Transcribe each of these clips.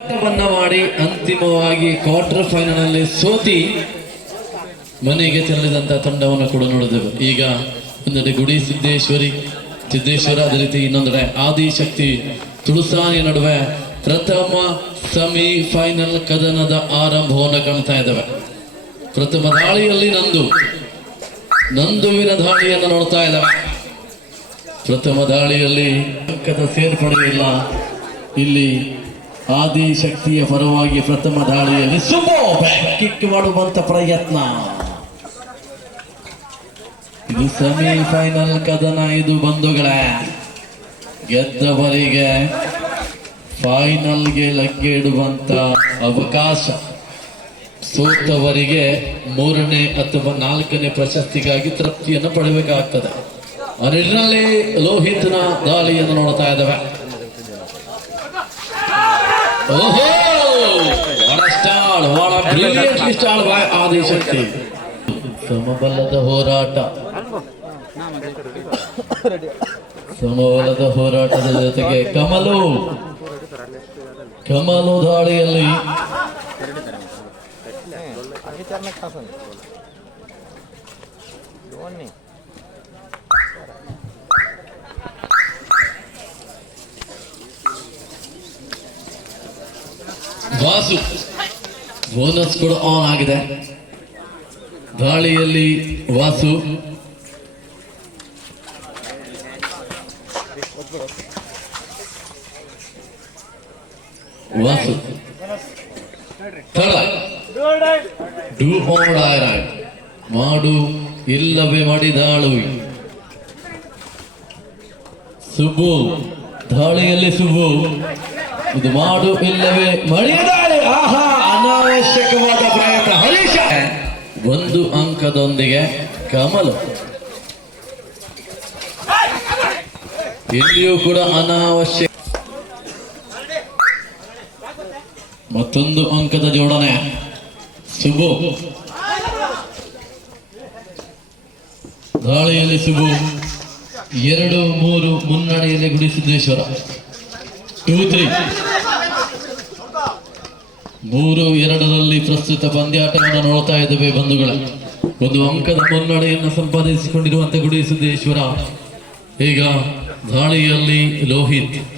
ಹೋರಾಟವನ್ನ ಮಾಡಿ ಅಂತಿಮವಾಗಿ ಕ್ವಾರ್ಟರ್ ಫೈನಲ್ ಅಲ್ಲಿ ಸೋತಿ ಮನೆಗೆ ತೆರಳಿದಂತ ತಂಡವನ್ನು ಕೂಡ ನೋಡಿದೆವು. ಈಗ ಒಂದೆಡೆ ಗುಡಿ ಸಿದ್ದೇಶ್ವರಿ, ಸಿದ್ದೇಶ್ವರ ಅದೇ ರೀತಿ ಇನ್ನೊಂದೆಡೆ ಆದಿಶಕ್ತಿ ತುಳಸಾನಿ ನಡುವೆ ಪ್ರಥಮ ಸೆಮಿ ಫೈನಲ್ ಕದನದ ಆರಂಭವನ್ನು ಕಾಣ್ತಾ ಇದ್ದಾವೆ ಪ್ರಥಮ ದಾಳಿಯಲ್ಲಿ ನಂದು ನಂದುವಿನ ದಾಳಿಯನ್ನು ನೋಡ್ತಾ ಇದ್ದಾವೆ ಪ್ರಥಮ ದಾಳಿಯಲ್ಲಿ ಸೇರ್ಪಡೆ ಇಲ್ಲ. ಇಲ್ಲಿ ಆದಿಶಕ್ತಿಯ ಪರವಾಗಿ ಪ್ರಥಮ ದಾಳಿಯಲ್ಲಿ ಸುಮೋ ಕಿಕ್ ಮಾಡುವಂತ ಪ್ರಯತ್ನ. ಇದು ಸೆಮಿಫೈನಲ್ ಕದನ ಇದು ಬಂಧುಗಳೇ. ಗೆದ್ದವರಿಗೆ ಫೈನಲ್ಗೆ ಲಗ್ಗೆ ಇಡುವಂತ ಅವಕಾಶ. ಸೋತವರಿಗೆ ಮೂರನೇ ಅಥವಾ ನಾಲ್ಕನೇ ಪ್ರಶಸ್ತಿಗಾಗಿ ತೃಪ್ತಿಯನ್ನು ಪಡಬೇಕಾಗ್ತದೆ ಅದರಲ್ಲಿ ಲೋಹಿತ್ನ ದಾಳಿಯನ್ನು ನೋಡ್ತಾ ಇದ್ದಾವೆ. ಓಹೋ! ಆದಿಶಕ್ತಿ ಸಮಬಲದ ಹೋರಾಟ. ಸಮಬಲದ ಹೋರಾಟದ ಜೊತೆಗೆ ಕಮಲು. ಕಮಲು ದಾಳಿಯಲ್ಲಿ. ವಾಸು. ಬೋನಸ್ ಕೂಡ ಆನ್ ಆಗಿದೆ. ದಾಳಿಯಲ್ಲಿ ವಾಸು. ವಾಸು. ಡೂ ಮಾಡು ಇಲ್ಲವೇ ಮಾಡಿದಾಳು. ಸುಬ್ಬು. ದಾಳಿಯಲ್ಲಿ ಸುಬ್ಬು. ಇದು ಮಾಡು ಇಲ್ಲವೇ ಆಹಾ, ಅನಾವಶ್ಯಕವಾದ ಪ್ರಯತ್ನ. ಹರೀಶ! ಒಂದು ಅಂಕದೊಂದಿಗೆ ಕಮಲ. ಇಲ್ಲಿಯೂ ಕೂಡ ಅನಾವಶ್ಯಕ ಮತ್ತೊಂದು ಅಂಕದ ಜೋಡಣೆ. ಸುಬು. ದಾಳಿಯಲ್ಲಿ ಸುಬು ಎರಡು ಮೂರು ಮುನ್ನಡೆಯಲ್ಲಿ ಗುಡಿಸಿದ್ದೇಶ್ವರ ತ್ರೀ ಮೂರು ಎರಡರಲ್ಲಿ ಪ್ರಸ್ತುತ ಪಂದ್ಯಾಟವನ್ನು ನೋಡ್ತಾ ಇದ್ದೇವೆ ಬಂಧುಗಳ. ಒಂದು ಅಂಕದ ಮುನ್ನಡೆಯನ್ನು ಸಂಪಾದಿಸಿಕೊಂಡಿರುವಂತೆ ಗುಡಿ ಸಿದ್ದೇಶ್ವರ. ಈಗ ದಾಳಿಯಲ್ಲಿ ಲೋಹಿತ್.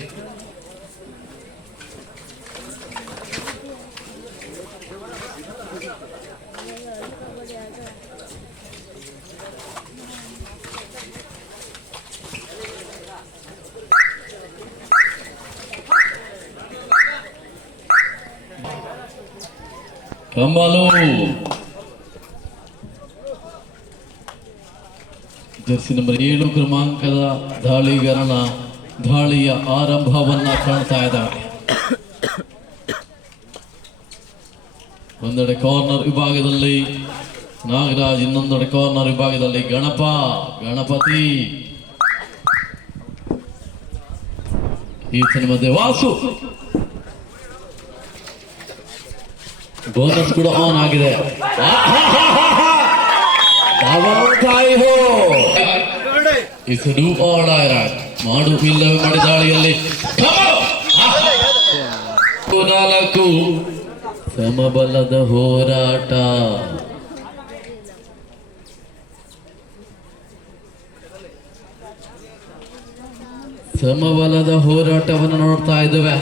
ಜರ್ಸಿ ನಂಬರ್ ಏಳು ಕ್ರಮಾಂಕದ ದಾಳಿಗರನ ದಾಳಿಯ ಆರಂಭವನ್ನ ಕಾಣ್ತಾ ಇದ್ದಾರೆ. ಒಂದೆಡೆ ಕಾರ್ನರ್ ವಿಭಾಗದಲ್ಲಿ ನಾಗರಾಜ್, ಇನ್ನೊಂದೆಡೆ ಕಾರ್ನರ್ ವಿಭಾಗದಲ್ಲಿ ಗಣಪ, ಗಣಪತಿ. ಈತನ ಮಧ್ಯೆ ವಾಸು. ಬೋನಸ್ ಕೂಡ ಆನ್ ಆಗಿದೆ. ಮಾಡು ಇಲ್ಲವೇ ಮಾಡಿ ದಾಳಿಯಲ್ಲಿ. ನಾಲ್ಕು. ಸಮಬಲದ ಹೋರಾಟ. ಸಮಬಲದ ಹೋರಾಟವನ್ನು ನೋಡ್ತಾ ಇದ್ದೇವೆ.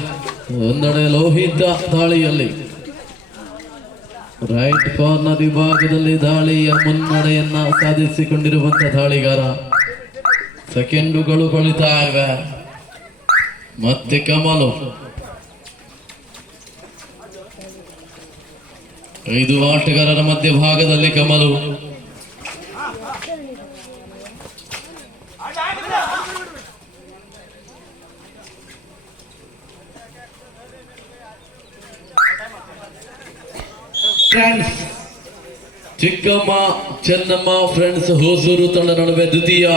ಒಂದೆಡೆ ಲೋಹಿತ ದಾಳಿಯಲ್ಲಿ. ರೈಟ್ ಕಾರ್ನರ್ ವಿಭಾಗದಲ್ಲಿ ದಾಳಿಯ ಮುನ್ನಡೆಯನ್ನ ಸಾಧಿಸಿಕೊಂಡಿರುವಂತ ದಾಳಿಗಾರ. ಸೆಕೆಂಡುಗಳು ಕಳಿತಾ ಇವೆ. ಮತ್ತೆ ಕಮಲು. ಐದು ಆಟಗಾರರ ಮಧ್ಯಭಾಗದಲ್ಲಿ ಕಮಲು. ಫ್ರೆಂಡ್ಸ್ ಚಿಕ್ಕಮ್ಮ, ಚೆನ್ನಮ್ಮ ಫ್ರೆಂಡ್ಸ್ ಹೊಸೂರು ತಂಡ ನಡುವೆ ದ್ವಿತೀಯ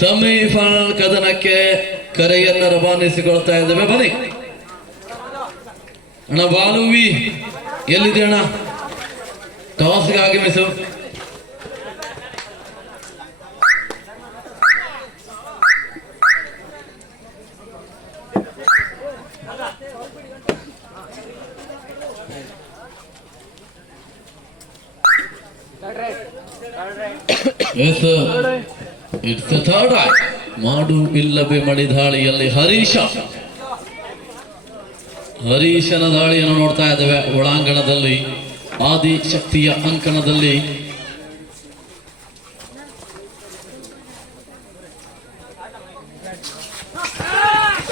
ಸೆಮಿಫೈನಲ್ ಕದನಕ್ಕೆ ಕರೆಯನ್ನ ರವಾನಿಸಿಕೊಳ್ತಾ ಇದ್ದೇವೆ. ಬನ್ನಿ. ಅಣ್ಣ ಬಾಲುವಿ ಎಲ್ಲಿದೆ ಅಣ್ಣ? ಟಾಸ್ಗೆ ಆಗಮಿಸು ಎಸ್ ಇಟ್ಸ್ ಥರ್ಡ್ ಮಾಡು, ಇಲ್ಲವೇ ಮಳಿ ದಾಳಿಯಲ್ಲಿ ಹರೀಶ. ಹರೀಶನ ದಾಳಿಯನ್ನು ನೋಡ್ತಾ ಇದ್ದೇವೆ ಒಳಾಂಗಣದಲ್ಲಿ ಆದಿ ಶಕ್ತಿಯ ಅಂಕಣದಲ್ಲಿ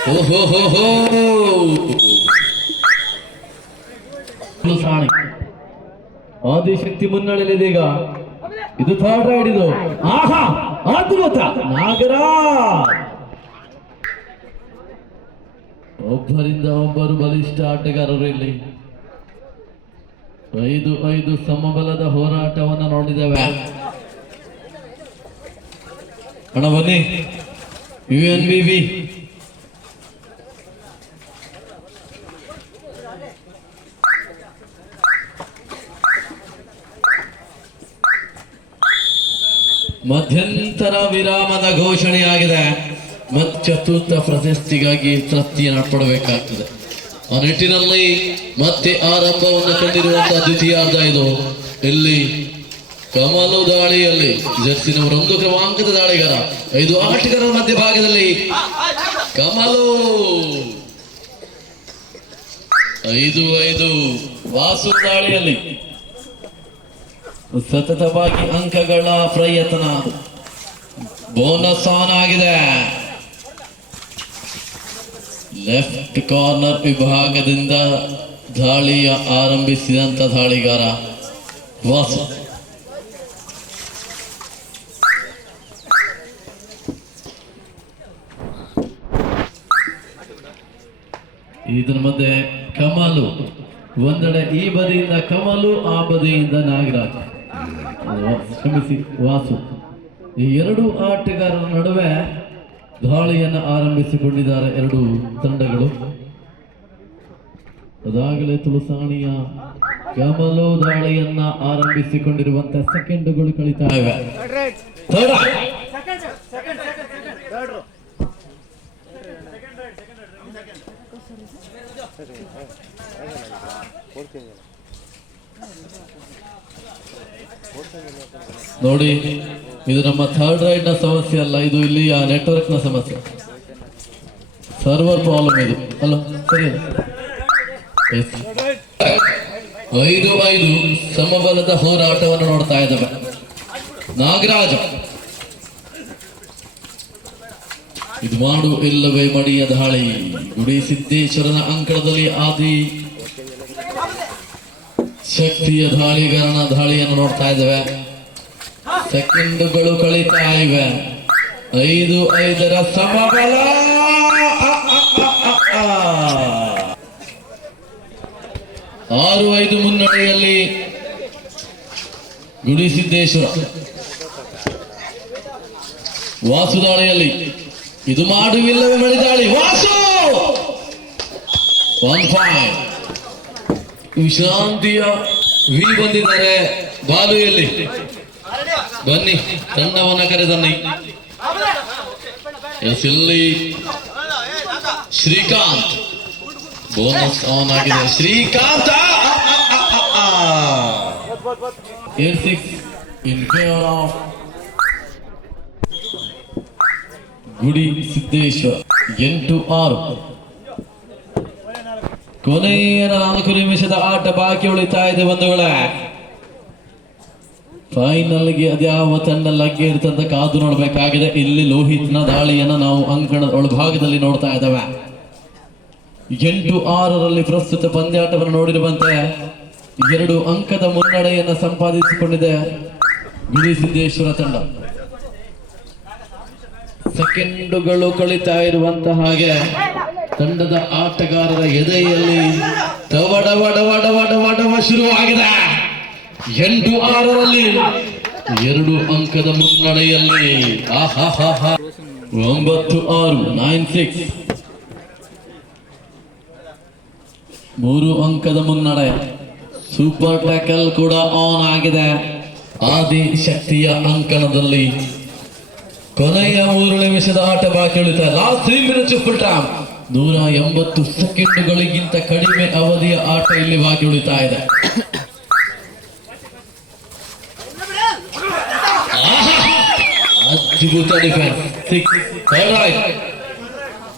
ಹೋ ಹೋ. ಆದಿಶಕ್ತಿ ಮುನ್ನಡೆಯಲ್ಲಿದೆ ಈಗ. ಇದು ಥರ್ಡ್ ರೈಡ್ ಇದು. ಆಹಾ, ಅದ್ಭುತ. ನಾಗರ ಒಬ್ಬರಿಂದ ಒಬ್ಬರು ಬಲಿಷ್ಠ ಆಟಗಾರರು ಇಲ್ಲಿ. ಐದು ಐದು ಸಮಬಲದ ಹೋರಾಟವನ್ನು ನೋಡಿದ್ದೇವೆ. ಅಣ್ಣ ಬನ್ನಿ. ಯು ಎನ್ ಬಿ ಮಧ್ಯಂತರ ವಿರಾಮದ ಘೋಷಣೆಯಾಗಿದೆ. ಮತ್ತು ಚತುರ್ಥ ಪ್ರಶಸ್ತಿಗಾಗಿ ತೃಪ್ತಿಯನ್ನು ಪಡಬೇಕಾಗ್ತದೆ. ಆ ನಿಟ್ಟಿನಲ್ಲಿ ಮತ್ತೆ ಆರಂಭವನ್ನು ಕಂಡಿರುವಂತಹ ದ್ವಿತೀಯಾರ್ಧ ಇದು. ಇಲ್ಲಿ ಕಮಲು ದಾಳಿಯಲ್ಲಿ ಜರ್ಸಿನವರು ಒಂದು ಕ್ರಮಾಂಕದ ದಾಳಿಗಾರ, ಐದು ಆಟಗಾರರ ಮಧ್ಯಭಾಗದಲ್ಲಿ ಕಮಲು. ಐದು ಐದು ವಾಸು ದಾಳಿಯಲ್ಲಿ ಸತತವಾಗಿ ಅಂಕಗಳ ಪ್ರಯತ್ನ. ಬೋನಸ್ ಆನ್ ಆಗಿದೆ ಲೆಫ್ಟ್ ಕಾರ್ನರ್ ವಿಭಾಗದಿಂದ ದಾಳಿಯ ಆರಂಭಿಸಿದಂತ ದಾಳಿಗಾರ ವಾಸು. ಇದರ ಮಧ್ಯೆ ಕಮಲು. ಒಂದೆಡೆ ಈ ಬದಿಯಿಂದ ಕಮಲು, ಆ ಬದಿಯಿಂದ ನಾಗರಾಜ್. ಕ್ಷಮಿಸಿ ವಾಸು ಈ ಎರಡು ಆಟಗಾರರ ನಡುವೆ ದಾಳಿಯನ್ನು ಆರಂಭಿಸಿಕೊಂಡಿದ್ದಾರೆ ಎರಡು ತಂಡಗಳು ಅದಾಗಲೇ ತುಳಸಾಣಿಯ ಕ್ಯಾಮಲೋ ದಾಳಿಯನ್ನ ಆರಂಭಿಸಿಕೊಂಡಿರುವಂತಹ ಸೆಕೆಂಡುಗಳು ಕಳೀತಾ ಇವೆ ಕೊಡ್ತೀನಿ. ನೋಡಿ, ಇದು ನಮ್ಮ ಥರ್ಡ್ ರೈಡ್ನ ಸಮಸ್ಯೆ ಅಲ್ಲ, ಇದು ಇಲ್ಲಿ ಆ ನೆಟ್ವರ್ಕ್ನ ಸಮಸ್ಯೆ. ಸರ್ವರ್ ಪ್ರಾಬ್ಲಮ್ ಇದು. ಅಲ್ಲ ಸರಿ. ಐದು ಐದು ಸಮಬಲದ ಹೋರಾಟವನ್ನು ನೋಡ್ತಾ ಇದ್ದಾವೆ. ನಾಗರಾಜ. ಇದು ಮಾಡು ಇಲ್ಲವೇ ಮಡಿಯ ದಾಳಿ ಗುಡಿ ಸಿದ್ದೇಶ್ವರನ ಅಂಕಣದಲ್ಲಿ ಆದಿ. ಶಕ್ತಿಯ ದಾಳಿಗಾರನ ದಾಳಿಯನ್ನು ನೋಡ್ತಾ ಇದ್ದೇವೆ. ಸೆಕೆಂಡುಗಳು ಕಳೀತಾ ಇವೆ. ಐದು, ಐದರ ಸಮಬಲ. ಆರು, ಐದು ಮುನ್ನಡೆಯಲ್ಲಿ ಗುಡಿಸಿದ್ದೇಶ್ವರ. ವಾಸು ದಾಳಿಯಲ್ಲಿ ಇದು ಮಾಡುವಿಲ್ಲವೇ ಮಳಿದಾಳಿ. ವಾಸು! ಒನ್ ಫೈವ್ ವಿಶ್ರಾಂತಿಯ ವಿ ಬಂದಿದ್ದಾರೆ. ಬಾಲು ಎಲ್ಲಿ ಬನ್ನಿ ತಂಡವನ್ನ ಕರೆದನ್ನಿ. ಎಸ್ ಇಲ್ಲಿ ಶ್ರೀಕಾಂತ್. ಬೋನಸ್ ಆನ್ ಆಗಿದೆ. ಶ್ರೀಕಾಂತ್! ಸಿಕ್ಸ್ ಇನ್ ಫೇವರ್ ಗುಡಿ ಸಿದ್ದೇಶ್ವರ್. ಎಂಟು ಆರು. ಕೊನೆಯ ನಾಲ್ಕು ನಿಮಿಷದ ಆಟ ಬಾಕಿ ಉಳಿತಾ ಇದೆ ಬಂಧುಗಳೇ. ಫೈನಲ್ಗೆ ಅದ್ಯಾವ ತಂಡ ಲಗ್ಗೆ ಇರ್ತಂತ ಕಾದು ನೋಡಬೇಕಾಗಿದೆ. ಇಲ್ಲಿ ಲೋಹಿತ್ನ ದಾಳಿಯನ್ನ ನಾವು ಅಂಕಣದ ಒಳಭಾಗದಲ್ಲಿ ನೋಡ್ತಾ ಇದ್ದಾವೆ. ಎಂಟು ಆರರಲ್ಲಿ ಪ್ರಸ್ತುತ ಪಂದ್ಯಾಟವನ್ನು ನೋಡಿರುವಂತೆ ಎರಡು ಅಂಕದ ಮುನ್ನಡೆಯನ್ನು ಸಂಪಾದಿಸಿಕೊಂಡಿದೆ ಗುಡಿಸಿದ್ದೇಶ್ವರ ತಂಡ. ಸೆಕೆಂಡುಗಳು ಕಳೀತಾ ಇರುವಂತಹ ಹಾಗೆ ತಂಡದ ಆಟಗಾರರ ಎದೆಯಲ್ಲಿ ಶುರುವಾಗಿದೆ. ಎಂಟು ಆರರಲ್ಲಿ ಎರಡು ಅಂಕದ ಮುನ್ನಡೆಯಲ್ಲಿ. ಒಂಬತ್ತು ಆರು, ನೈನ್ ಸಿಕ್ಸ್. ಮೂರು ಅಂಕದ ಮುನ್ನಡೆ. ಸೂಪರ್ ಟ್ಯಾಕಲ್ ಕೂಡ ಆನ್ ಆಗಿದೆ. ಆದಿ ಶಕ್ತಿಯ ಅಂಕಣದಲ್ಲಿ ಕೊನೆಯ ಮೂರು ನಿಮಿಷದ ಆಟ ಬಾಕಿ ಉಳಿತಾ last three minutes full time ನೂರ ಎಂಬತ್ತು ಸೆಕೆಂಡುಗಳಿಗಿಂತ ಕಡಿಮೆ ಅವಧಿಯ ಆಟ ಇಲ್ಲಿ ಬಾಕಿ ಉಳಿತಾ ಇದೆ! ಅದ್ಭುತ defence six third right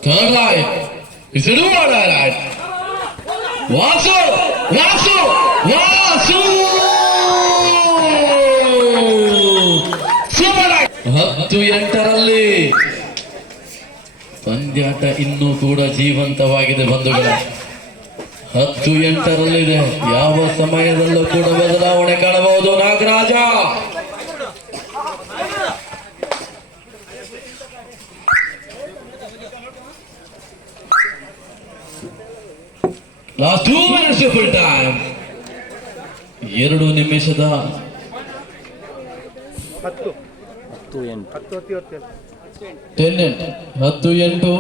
third right ಇಸಿಡು right Vasu Vasu Vasu ಹತ್ತು ಎಂಟರಲ್ಲಿ ಪಂದ್ಯಾಟ ಇನ್ನೂ ಕೂಡ ಜೀವಂತವಾಗಿದೆ ಬಂಧುಗಳ. ಹತ್ತು ಎಂಟರಲ್ಲಿದೆ. ಯಾವ ಸಮಯದಲ್ಲೂ ಕೂಡ ಬದಲಾವಣೆ ಕಾಣಬಹುದು. Nagaraja! Last two minutes full time ಎರಡು ನಿಮಿಷದ ಹತ್ತು. ಎಂಟು. ಹತ್ತು ಹತ್ತು ಹತ್ತು. ಟೆನ್ ಎಂಟು ಹತ್ತು ಎಂಟು,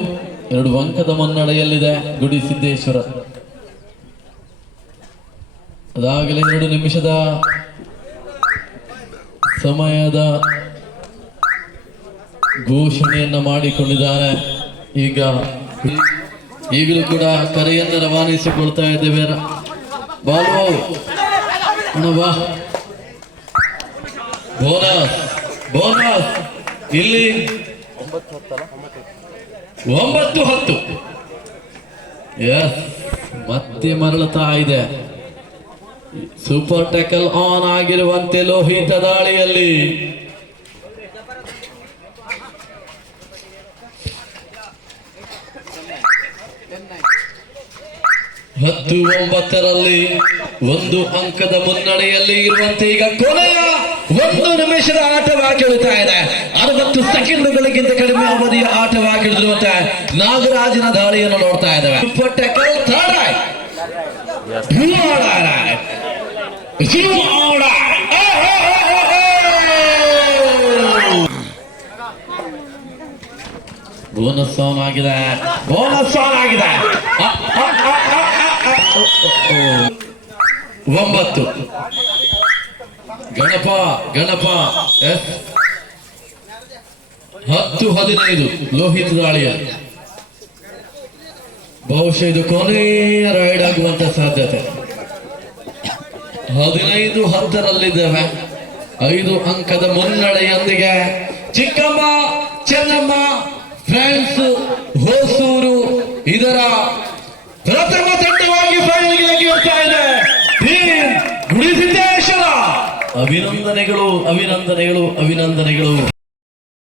ಎರಡು ಅಂಕದ ಮನ್ನಡೆಯಲ್ಲಿದೆ ಗುಡಿ ಸಿದ್ದೇಶ್ವರ. ಅದಾಗಲೇ ಎರಡು ನಿಮಿಷದ ಸಮಯದ ಘೋಷಣೆಯನ್ನ ಮಾಡಿಕೊಂಡಿದ್ದಾರೆ. ಈಗ ಈಗಲೂ ಕೂಡ ಕರೆಯನ್ನು ರವಾನಿಸಿಕೊಳ್ತಾ ಇದ್ದೇವೆ. ಬೋನಸ್ ಬೋನಸ್ ಇಲ್ಲಿ ಒಂಬತ್ತು ಹತ್ತು. ಎಸ್ ಮತ್ತೆ ಮರಳುತ್ತಾ ಇದೆ. ಸೂಪರ್ ಟೆಕಲ್ ಆನ್ ಆಗಿರುವಂತೆ ಲೋಹಿತ ದಾಳಿಯಲ್ಲಿ. ಹತ್ತು ಒಂಬತ್ತರಲ್ಲಿ ಒಂದು ಅಂಕದ ಮುನ್ನಡೆಯಲ್ಲಿ ಇರುವಂತೆ ಈಗ ಕೊನೆಯ ಒಂದು ನಿಮಿಷದ ಆಟವಾಗಿರುತ್ತಾ ಇದೆ. ಅರವತ್ತು ಸೆಕೆಂಡುಗಳಿಗಿಂತ ಕಡಿಮೆ ಅವಧಿಯ ಆಟವಾಗಿರುವಂತೆ ನಾಗರಾಜನ ದಾಳಿಯನ್ನು ನೋಡ್ತಾ ಇದ್ದೇವೆ. ಬೋನಸ್ ಆನ್ ಆಗಿದೆ. ಬೋನಸ್ ಆನ್ ಆಗಿದೆ. ಒಂಬತ್ತು. ಗಣಪ ಗಣಪ. ಹತ್ತು ಹದಿನೈದು, ಲೋಹಿತ್ ದಾಳಿಯ ಬಹುಶಃ ಇದು ಕೊನೆಯ ರೈಡ್ ಆಗುವಂತ ಸಾಧ್ಯತೆ. ಹದಿನೈದು ಹತ್ತರಲ್ಲಿದ್ದೇವೆ ಐದು ಅಂಕದ ಮುನ್ನಡೆಯೊಂದಿಗೆ ಚಿಕ್ಕಮ್ಮ, ಚೆನ್ನಮ್ಮ ಫ್ರಾನ್ಸ್ ಹೊಸೂರು, ಇದರ ಪ್ರಥಮ ತಂಡವಾಗಿ ಫೈನಲ್ಗೆ ಎಗೆಯುತ್ತಾ ಇದೆ ಟೀಮ್ ಗುಡಿಸಿದ್ದೇಶ್ವರ ಅಭಿನಂದನೆಗಳು ಅಭಿನಂದನೆಗಳು ಅಭಿನಂದನೆಗಳು.